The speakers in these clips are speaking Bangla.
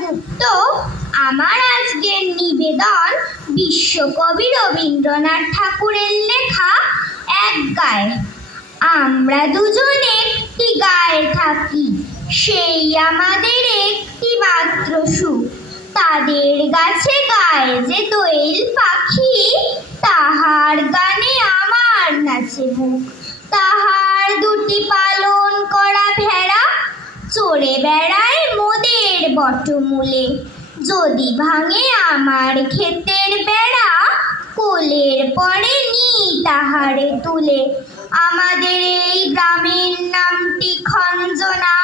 গুপ্ত। আমার আজকের নিবেদন বিশ্বকবি রবীন্দ্রনাথ ঠাকুরের লেখা এক গায়ে। আমরা দুজনে একটি গায়ে থাকি, সেই আমাদের একটি মাত্র সুখ। তাদের গাছে গায়ে যে দোয়েল পাখি, তাহার গানে আমার নাচে বুক। তাহার দুটি পালন করা ভেড়া চড়ে বেড়ায় মোদের বটমূলে। যদি ভাঙে আমার ক্ষেতের বেড়া, কোলের পরে নিই তাহারে তুলে। আমাদের এই গ্রামের নামটি খঞ্জনা,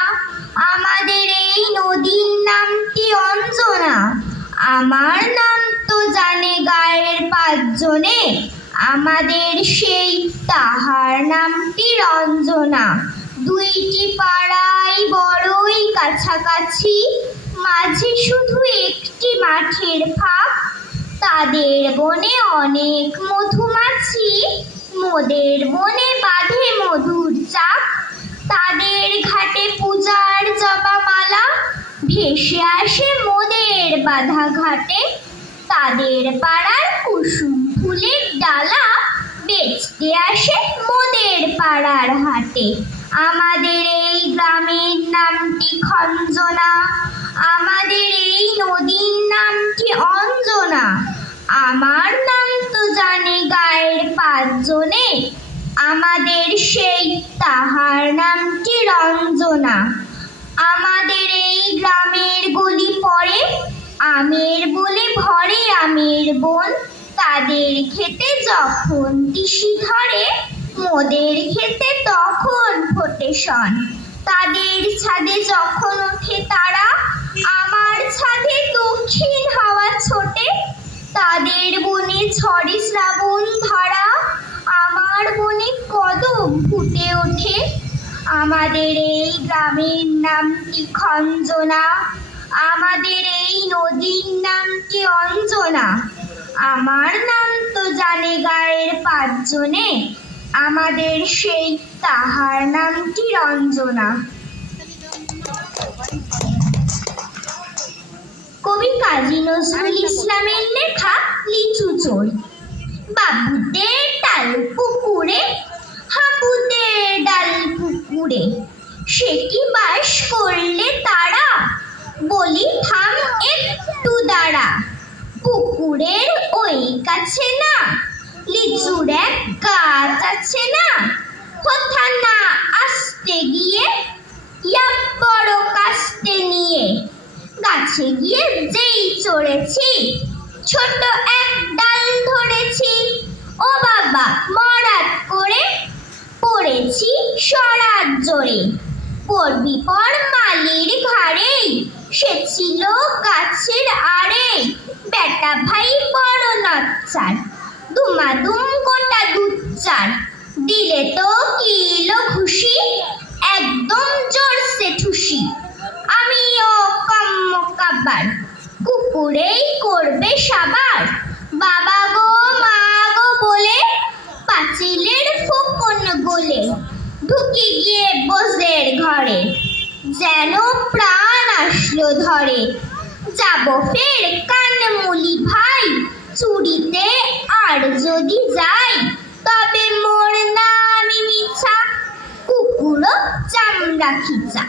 আমাদের এই নদীর নামটি অঞ্জনা। আমার নাম তো জানে গায়ের পাঁচজনে, আমাদের সেই তাহার নামটি রঞ্জনা। দুইটি পাড়াই বড়ই কাছাকাছি, মাঝে শুধু একটি মাঠের ফাঁক। তাদের বনে অনেক মধুমাছি, মোদের বনে বাঁধে মধুর চাক। তাদের ঘাটে পূজার জবা মালা ভেসে আসে মোদের বাঁধা ঘাটে। তাদের পাড়ার কুসুম ফুলের ডালা বেচতে আসে মোদের পাড়ার হাটে। আমাদের এই গ্রামের নামটি খঞ্জনা, আমাদের এই নদীর নামটি অঞ্জনা। আমার নাম তো জানে গায়ের পাঁচজনে, আমাদের সেই তাহার নামটি রঞ্জনা। আমাদের এই গ্রামের গলি পড়ে আমের বলে ভরে আমের বন। তাদের খেতে যখন তিসি ধরে, মোদের খেতে তখন ফোটে শন। তাদের ছাদে যখন ওঠে তারা, আমার ছাদে দক্ষিণ হাওয়া ছোটে। তাদের বনে ঝড়ে শ্রাবণ ধারা, আমার বনে কদম ফুটে ওঠে। আমাদের এই গ্রামের নামটি খঞ্জনা, আমাদের এই নদীর নামটি অঞ্জনা। আমার নাম তো জানে গায়ের পাঁচজনে, আমাদের সেই তাহার নামটি রঞ্জনা। কবি কাজী নজরুল ইসলামের লেখা লিচু চোর। বাবুদের ডাল পুকুরে, হাবুদের ডাল পুকুরে, সে কি বাস করলে তারা, বলি থাম একটু দাঁড়া। পুকুরের ওই কাছে না লিচুর এক গাছ আছে না, কোথা না আসতে গিয়ে বড় কাস্তে নিয়ে। গাছে গিয়ে যেই চড়েছি, ছোট এক ডাল ধরেছি। ও বাবা মরাত করে পড়েছি সরাত জোরে। পড়বি পর মালির ঘাড়ে, সে ছিল গাছের আড়ে। বেটা ভাই বড় নচ্চার, দুমাদুম গোটা দুচ্চার। দিলে তো কিলো খুশি, একদম জোরসে ঠুসি। আমিও কম্মকাবার, কুকুরেই করবে সাবার। বাবা গো মা গো বলে পাঁচিলের ফোকন গলে ঢুকে গিয়ে বসের ঘরে। যেন প্রাণ আসলো ধরে, যাব ফের কানমুলি ভাই, চুরিতে আর যদি যাই, তবে মোর নামি মিছা, কুকুরও চামড়া খিচা।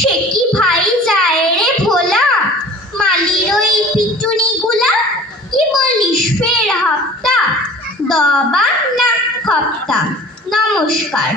সে কি ভাই যায় রে ভোলা, মালির ওই পিটুনি গুলা। কি বলিস ফের হপ্তা, দবা না খপ্তা। নমস্কার।